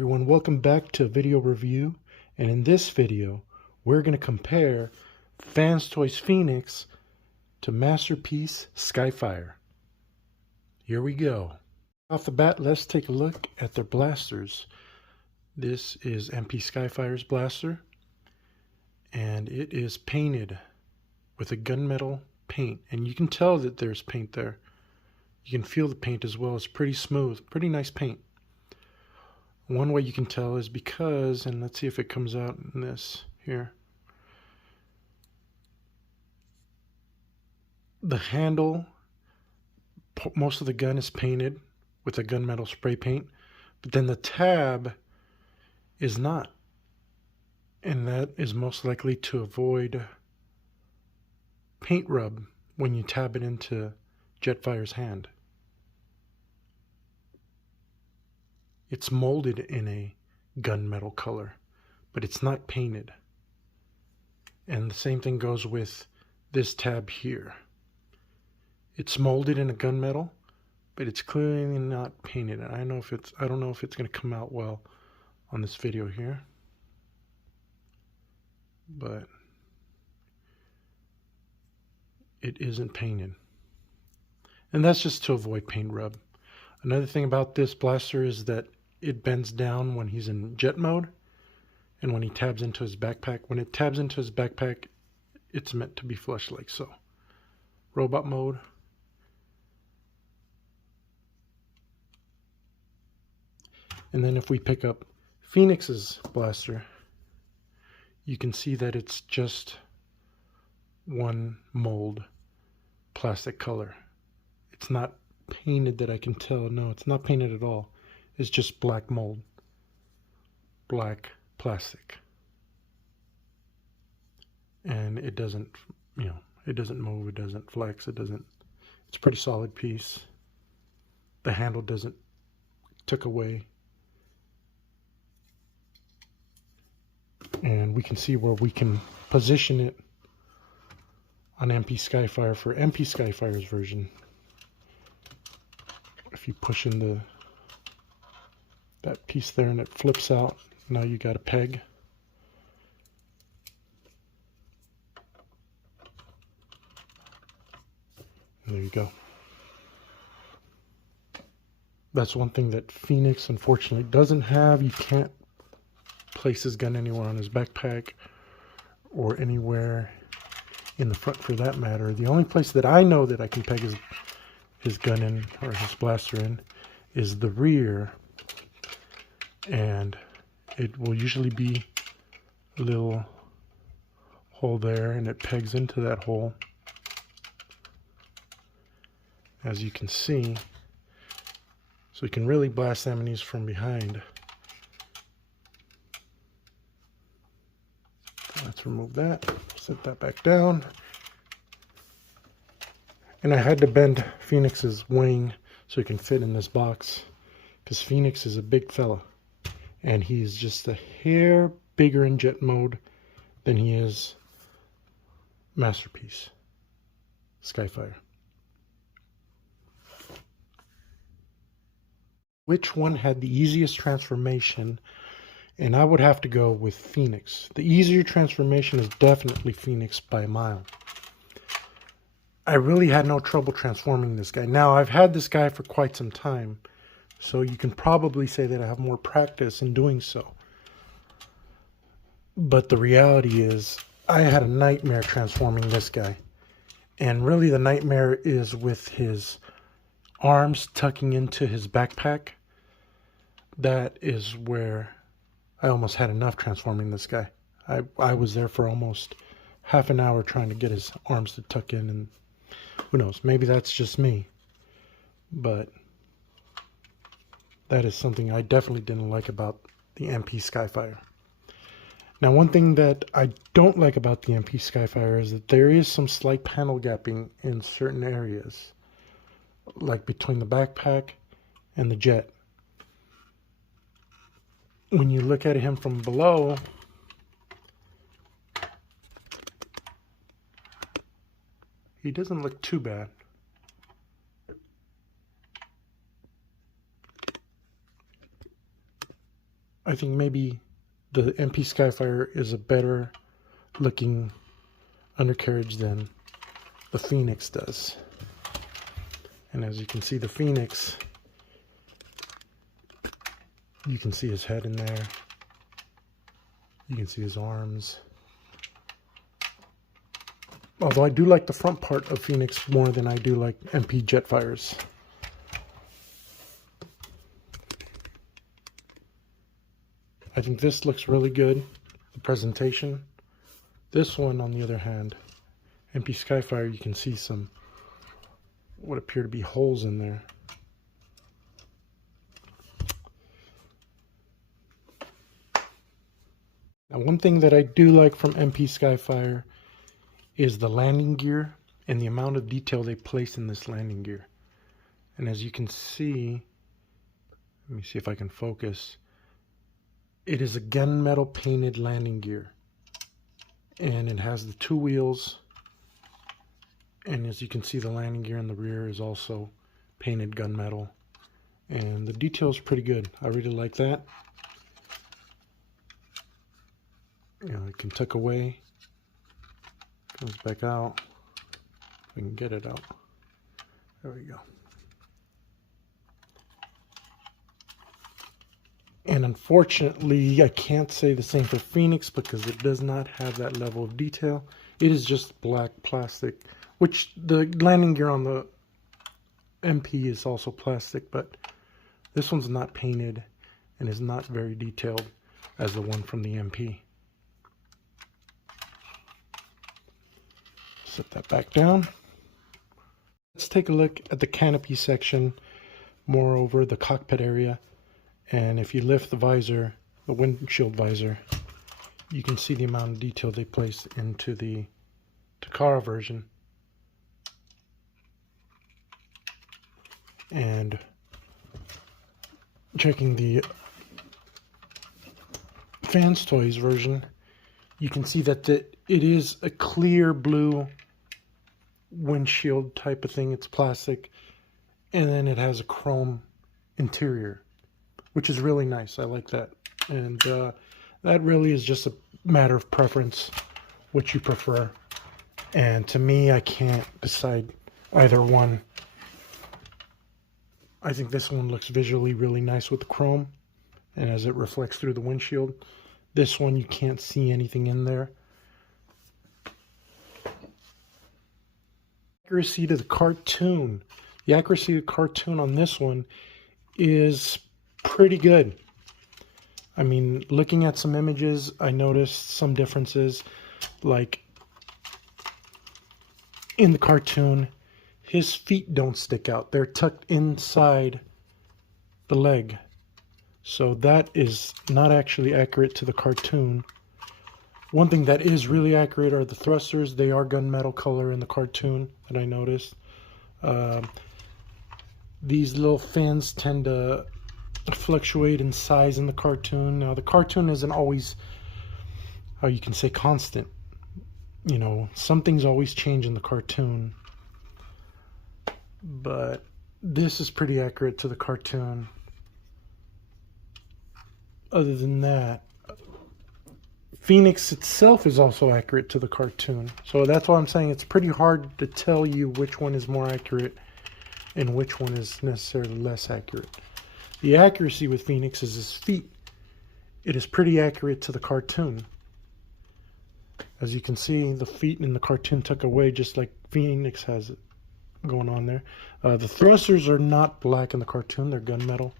Everyone, welcome back to video review, and in this video we're going to compare Fanstoys Phoenix to Masterpiece Skyfire. Here we go. Off the bat, let's take a look at their blasters. This is MP Skyfire's blaster, and it is painted with a gunmetal paint, and you can tell that there's paint there. You can feel the paint as well. It's pretty smooth, pretty nice paint. One way you can tell is because, and let's see if it comes out in this here. The handle, most of the gun is painted with a gunmetal spray paint, but then the tab is not. And that is most likely to avoid paint rub when you tab it into Jetfire's hand. It's molded in a gunmetal color, but it's not painted. And the same thing goes with this tab here. It's molded in a gunmetal, but it's clearly not painted. And I don't know if it's going to come out well on this video here. But it isn't painted. And that's just to avoid paint rub. Another thing about this blaster is that it bends down when he's in jet mode and when he tabs into his backpack. When it tabs into his backpack, it's meant to be flush like so. Robot mode. And then if we pick up Phoenix's blaster, you can see that it's just one mold plastic color. It's not painted that I can tell. No, it's not painted at all. It's just black mold, black plastic. And it doesn't, it doesn't move, it doesn't flex, it's a pretty solid piece. The handle doesn't tuck away. And we can see where we can position it on MP Skyfire for MP Skyfire's version. If you push in that piece there and it flips out, now you got a peg. And there you go. That's one thing that Phoenix unfortunately doesn't have. You can't place his gun anywhere on his backpack or anywhere in the front for that matter. The only place that I know that I can peg his gun in, or his blaster in, is the rear, and it will usually be a little hole there, and it pegs into that hole, as you can see, so you can really blast enemies from behind. Let's remove that, set that back down. And I had to bend Phoenix's wing so he can fit in this box, because Phoenix is a big fella, and he's just a hair bigger in jet mode than he is Masterpiece Skyfire. Which one had the easiest transformation? And I would have to go with Phoenix. The easier transformation is definitely Phoenix by a mile. I really had no trouble transforming this guy. Now, I've had this guy for quite some time, so you can probably say that I have more practice in doing so. But the reality is, I had a nightmare transforming this guy. And really the nightmare is with his arms tucking into his backpack. That is where I almost had enough transforming this guy. I was there for almost half an hour trying to get his arms to tuck in, and who knows, maybe that's just me. But that is something I definitely didn't like about the MP Skyfire. Now, one thing that I don't like about the MP Skyfire is that there is some slight panel gapping in certain areas, like between the backpack and the jet. When you look at him from below, he doesn't look too bad. I think maybe the MP Skyfire is a better looking undercarriage than the Phoenix does. And as you can see, the Phoenix, you can see his head in there. You can see his arms. Although I do like the front part of Phoenix more than I do like MP Jetfires. I think this looks really good, the presentation. This one, on the other hand, MP Skyfire, you can see some what appear to be holes in there. Now, one thing that I do like from MP Skyfire is the landing gear and the amount of detail they place in this landing gear. And as you can see, let me see if I can focus. It is a gunmetal painted landing gear. And it has the two wheels. And as you can see, the landing gear in the rear is also painted gunmetal. And the detail is pretty good. I really like that. You know, it can tuck away. Comes back out. We can get it out. There we go. And unfortunately, I can't say the same for Phoenix because it does not have that level of detail. It is just black plastic, which the landing gear on the MP is also plastic, but this one's not painted and is not very detailed as the one from the MP. Set that back down. Let's take a look at the canopy section, moreover the cockpit area. And if you lift the visor, the windshield visor, you can see the amount of detail they placed into the Takara version. And checking the Fanstoys version, you can see that it is a clear blue windshield type of thing. It's plastic, and then it has a chrome interior, which is really nice. I like that. And that really is just a matter of preference, what you prefer. And to me, I can't decide either one. I think this one looks visually really nice with the chrome, and as it reflects through the windshield. This one, you can't see anything in there. Accuracy to the cartoon. The accuracy of the cartoon on this one is pretty good. I mean, looking at some images, I noticed some differences. Like in the cartoon, his feet don't stick out. They're tucked inside the leg. So that is not actually accurate to the cartoon. One thing that is really accurate are the thrusters. They are gunmetal color in the cartoon that I noticed. These little fins tend to fluctuate in size in the cartoon. Now, the cartoon isn't always, how you can say, constant. You know, some things always change in the cartoon. But this is pretty accurate to the cartoon. Other than that, Phoenix itself is also accurate to the cartoon. So that's why I'm saying it's pretty hard to tell you which one is more accurate and which one is necessarily less accurate. The accuracy with Phoenix is his feet. It is pretty accurate to the cartoon. As you can see, the feet in the cartoon tuck away just like Phoenix has it going on there. The thrusters are not black in the cartoon. They're gunmetal.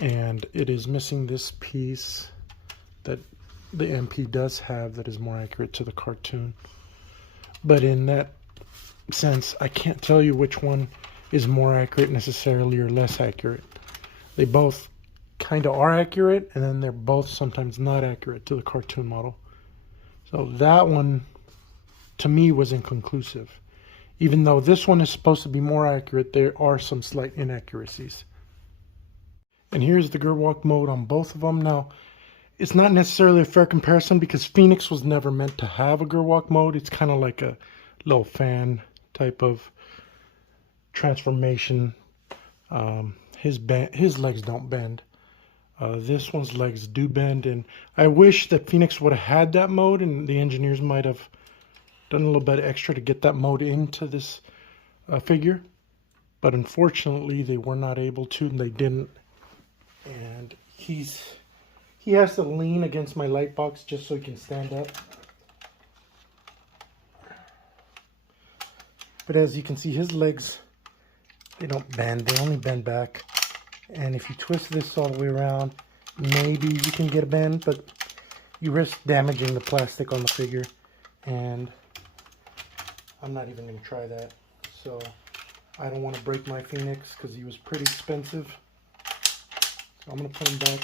And it is missing this piece that the MP does have that is more accurate to the cartoon. But in that sense, I can't tell you which one is more accurate necessarily or less accurate. They both kind of are accurate, and then they're both sometimes not accurate to the cartoon model. So that one, to me, was inconclusive. Even though this one is supposed to be more accurate, there are some slight inaccuracies. And here's the Gerwalk mode on both of them. Now, it's not necessarily a fair comparison because Phoenix was never meant to have a Gerwalk mode. It's kind of like a little fan type of transformation. His legs don't bend. This one's legs do bend, and I wish that Phoenix would have had that mode, and the engineers might have done a little bit extra to get that mode into this figure. But unfortunately, they were not able to, and they didn't. And he has to lean against my light box just so he can stand up. But as you can see, his legs, they don't bend, they only bend back. And if you twist this all the way around, maybe you can get a bend, but you risk damaging the plastic on the figure. And I'm not even going to try that. So I don't want to break my Phoenix because he was pretty expensive. So I'm going to put him back.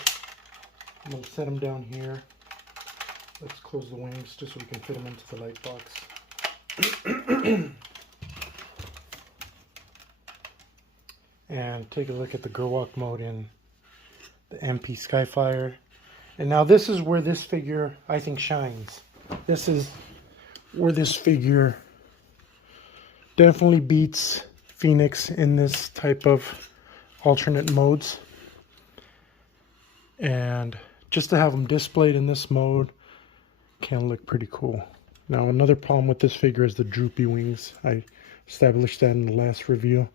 I'm going to set him down here. Let's close the wings just so we can fit him into the light box. And take a look at the Gerwalk mode in the MP Skyfire. And now this is where this figure, I think, shines. This is where this figure definitely beats Phoenix in this type of alternate modes. And just to have them displayed in this mode can look pretty cool. Now another problem with this figure is the droopy wings. I established that in the last review.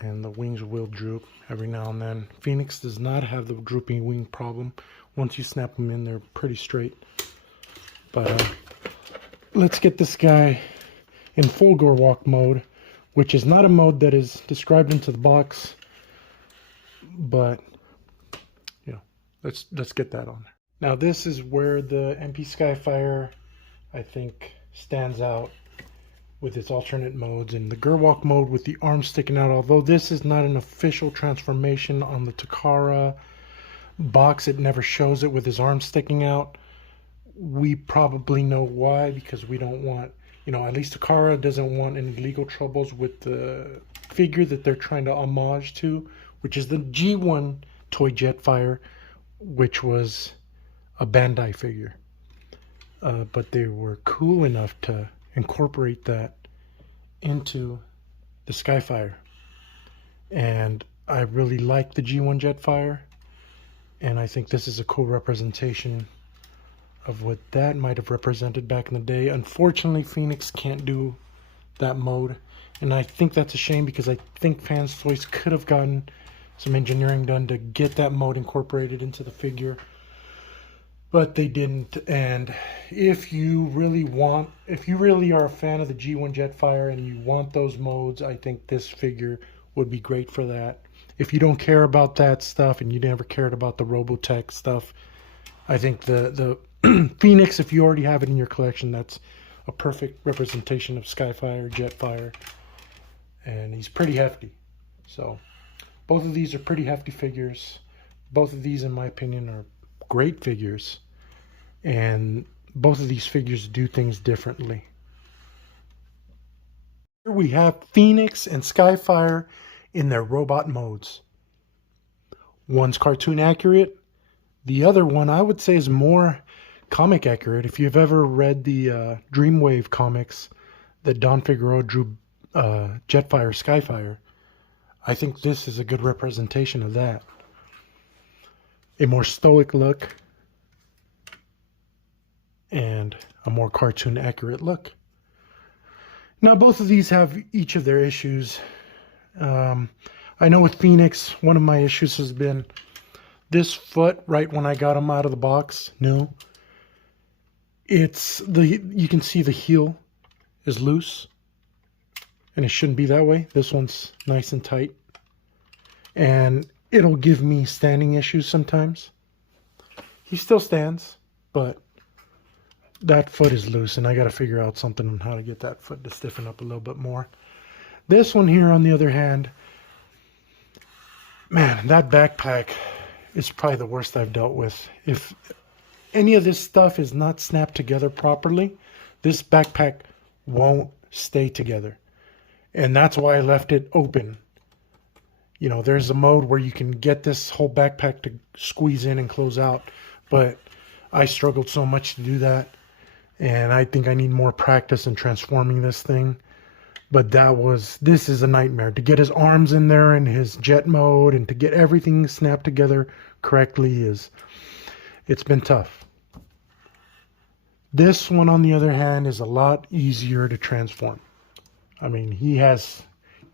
And the wings will droop every now and then. Phoenix does not have the drooping wing problem. Once you snap them in, they're pretty straight. But let's get this guy in full Gerwalk mode, which is not a mode that is described into the box. But, you know, let's get that on. Now this is where the MP Skyfire, I think, stands out with its alternate modes. And the Gerwalk mode with the arm sticking out, although this is not an official transformation on the Takara box, it never shows it with his arm sticking out. We probably know why, because we don't want, you know, at least Takara doesn't want any legal troubles with the figure that they're trying to homage to, which is the G1 toy Jetfire, which was a Bandai figure. But they were cool enough to incorporate that into the Skyfire. And I really like the G1 Jetfire, and I think this is a cool representation of what that might have represented back in the day. Unfortunately, Phoenix can't do that mode, and I think that's a shame, because I think Fanstoys could have gotten some engineering done to get that mode incorporated into the figure, but they didn't. And if you really are a fan of the G1 Jetfire and you want those modes, I think this figure would be great for that. If you don't care about that stuff and you never cared about the Robotech stuff, I think the Phoenix, if you already have it in your collection, that's a perfect representation of Skyfire, Jetfire, and he's pretty hefty. So both of these are pretty hefty figures. Both of these, in my opinion, are great figures, and both of these figures do things differently. Here we have Phoenix and Skyfire in their robot modes. One's cartoon accurate, the other one I would say is more comic accurate. If you've ever read the Dreamwave comics that Don Figueroa drew, Jetfire, Skyfire, I think this is a good representation of that. A more stoic look and a more cartoon accurate look. Now both of these have each of their issues. I know with Phoenix, one of my issues has been this foot right when I got him out of the box new. You can see the heel is loose, and it shouldn't be that way. This one's nice and tight, and it'll give me standing issues sometimes. He still stands, but that foot is loose, and I got to figure out something on how to get that foot to stiffen up a little bit more. This one here, on the other hand, man, that backpack is probably the worst I've dealt with. If any of this stuff is not snapped together properly, this backpack won't stay together. And that's why I left it open. You know, there's a mode where you can get this whole backpack to squeeze in and close out, but I struggled so much to do that, and I think I need more practice in transforming this thing But this is a nightmare. To get his arms in there in his jet mode and to get everything snapped together correctly it's been tough. This one, on the other hand, is a lot easier to transform. I mean, he has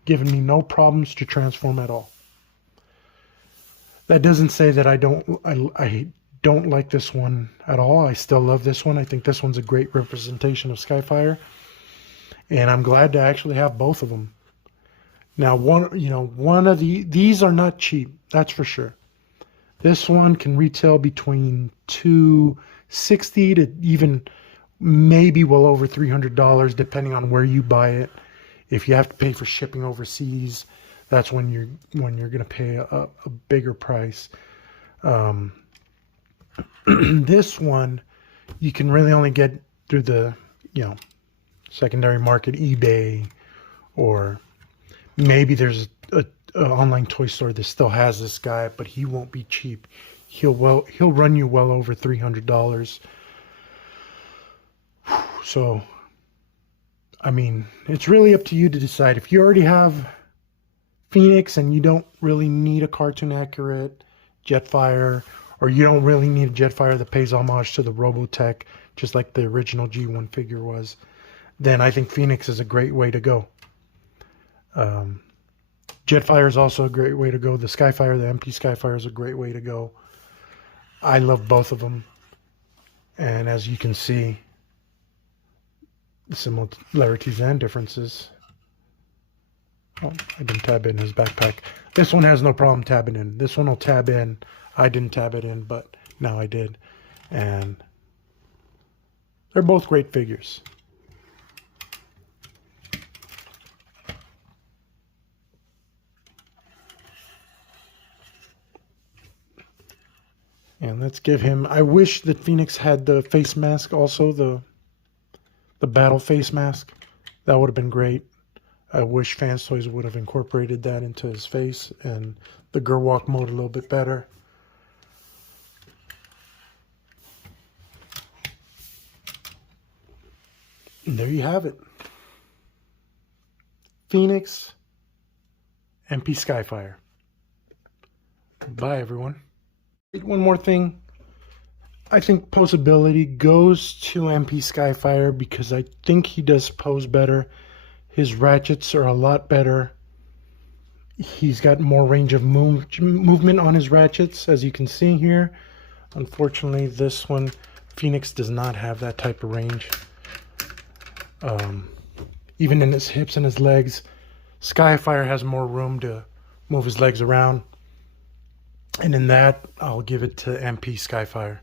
given me no problems to transform at all. That doesn't say that I don't like this one at all. I still love this one. I think this one's a great representation of Skyfire. And I'm glad to actually have both of them. Now, these are not cheap, that's for sure. This one can retail between $260 to even maybe well over $300, depending on where you buy it. If you have to pay for shipping overseas, that's when you're going to pay a bigger price. This one you can really only get through the secondary market, eBay, or maybe there's a online toy store that still has this guy, but he won't be cheap. He'll run you well over $300. So, I mean, it's really up to you to decide. If you already have Phoenix and you don't really need a cartoon accurate Jetfire, or you don't really need a Jetfire that pays homage to the Robotech, just like the original G1 figure was, then I think Phoenix is a great way to go. Jetfire is also a great way to go. The Skyfire, the MP Skyfire, is a great way to go. I love both of them. And as you can see, the similarities and differences. Oh, I didn't tab in his backpack. This one has no problem tabbing in. This one will tab in. I didn't tab it in, but now I did. And they're both great figures. And let's give him, I wish that Phoenix had the face mask also, the battle face mask. That would have been great. I wish Fanstoys would have incorporated that into his face and the Gerwalk mode a little bit better. And there you have it. Phoenix, MP Skyfire. Bye, everyone. One more thing. I think posability goes to MP Skyfire because I think he does pose better. His ratchets are a lot better. He's got more range of movement on his ratchets, as you can see here. Unfortunately, this one, Phoenix, does not have that type of range. Even in his hips and his legs, Skyfire has more room to move his legs around. And in that, I'll give it to MP Skyfire.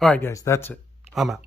Alright guys, that's it. I'm out.